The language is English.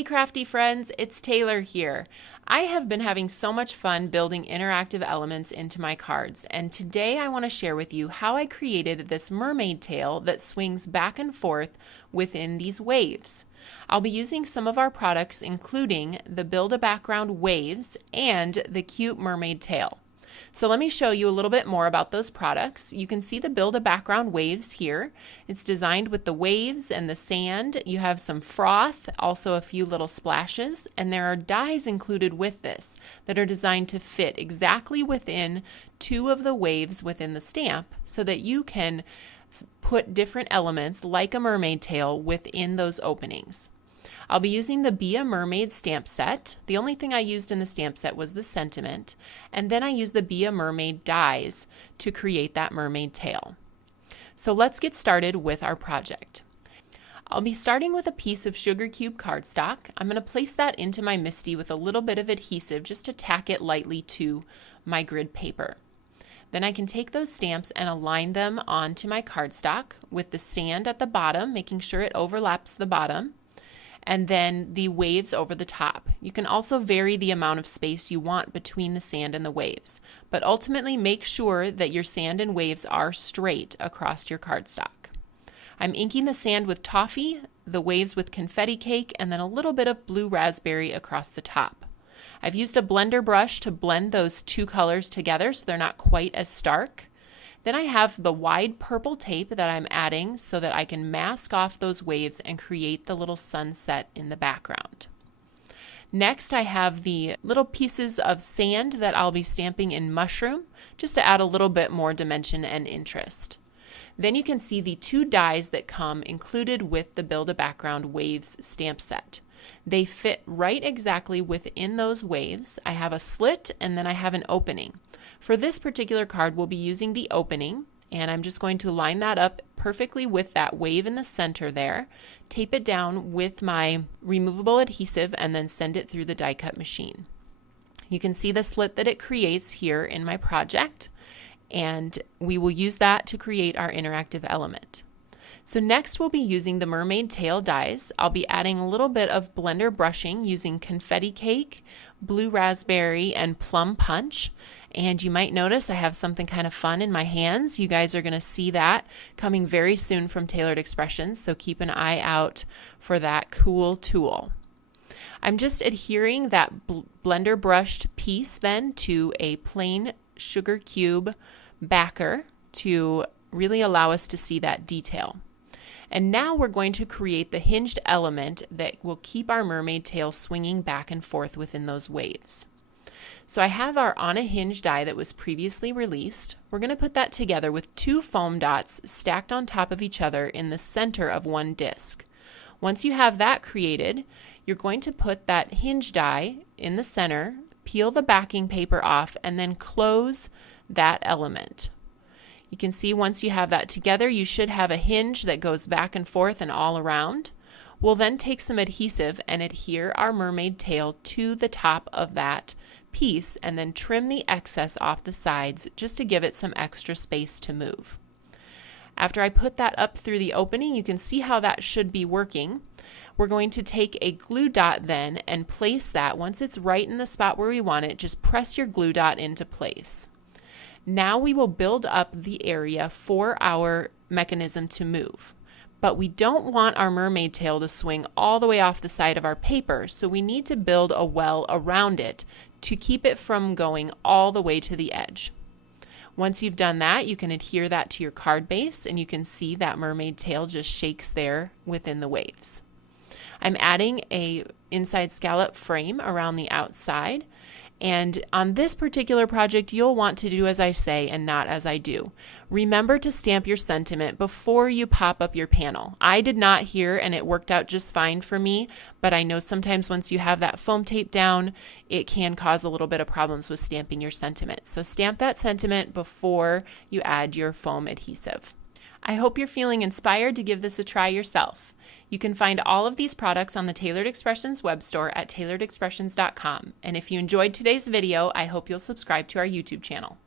Hey crafty friends, it's Taylor here. I have been having so much fun building interactive elements into my cards, and today I want to share with you how I created this mermaid tail that swings back and forth within these waves. I'll be using some of our products including the Build a Background waves and the cute mermaid tail. So let me show you a little bit more about those products. You can see the Build a Background waves here. It's designed with the waves and the sand. You have some froth, also a few little splashes, and there are dies included with this that are designed to fit exactly within two of the waves within the stamp so that you can put different elements like a mermaid tail within those openings. I'll be using the Be a Mermaid stamp set. The only thing I used in the stamp set was the sentiment, and then I used the Be a Mermaid dies to create that mermaid tail. So let's get started with our project. I'll be starting with a piece of sugar cube cardstock. I'm going to place that into my MISTI with a little bit of adhesive just to tack it lightly to my grid paper. Then I can take those stamps and align them onto my cardstock with the sand at the bottom, making sure it overlaps the bottom, and then the waves over the top. You can also vary the amount of space you want between the sand and the waves, but ultimately make sure that your sand and waves are straight across your cardstock. I'm inking the sand with toffee, the waves with confetti cake, and then a little bit of blue raspberry across the top. I've used a blender brush to blend those two colors together so they're not quite as stark. Then I have the wide purple tape that I'm adding so that I can mask off those waves and create the little sunset in the background. Next, I have the little pieces of sand that I'll be stamping in mushroom just to add a little bit more dimension and interest. Then you can see the two dies that come included with the Build a Background waves stamp set. They fit right exactly within those waves. I have a slit and then I have an opening. For this particular card, we'll be using the opening, and I'm just going to line that up perfectly with that wave in the center there, tape it down with my removable adhesive, and then send it through the die cut machine. You can see the slit that it creates here in my project, and we will use that to create our interactive element. So next we'll be using the mermaid tail dies. I'll be adding a little bit of blender brushing using confetti cake, blue raspberry, and plum punch. And you might notice I have something kind of fun in my hands. You guys are going to see that coming very soon from Tailored Expressions, so keep an eye out for that cool tool. I'm just adhering that blender brushed piece then to a plain sugar cube backer to really allow us to see that detail. And now we're going to create the hinged element that will keep our mermaid tail swinging back and forth within those waves. So I have our On a Hinge die that was previously released. We're going to put that together with two foam dots stacked on top of each other in the center of one disc. Once you have that created, you're going to put that hinge die in the center, peel the backing paper off, and then close that element. You can see once you have that together, you should have a hinge that goes back and forth and all around. We'll then take some adhesive and adhere our mermaid tail to the top of that piece and then trim the excess off the sides just to give it some extra space to move. After I put that up through the opening, you can see how that should be working. We're going to take a glue dot then and place that. Once it's right in the spot where we want it, just press your glue dot into place. Now we will build up the area for our mechanism to move. But we don't want our mermaid tail to swing all the way off the side of our paper, so we need to build a well around it to keep it from going all the way to the edge. Once you've done that, you can adhere that to your card base, and you can see that mermaid tail just shakes there within the waves. I'm adding a inside scallop frame around the outside. And on this particular project, you'll want to do as I say and not as I do. Remember to stamp your sentiment before you pop up your panel. I did not here, and it worked out just fine for me, but I know sometimes once you have that foam tape down, it can cause a little bit of problems with stamping your sentiment. So stamp that sentiment before you add your foam adhesive. I hope you're feeling inspired to give this a try yourself. You can find all of these products on the Tailored Expressions web store at tailoredexpressions.com. And if you enjoyed today's video, I hope you'll subscribe to our YouTube channel.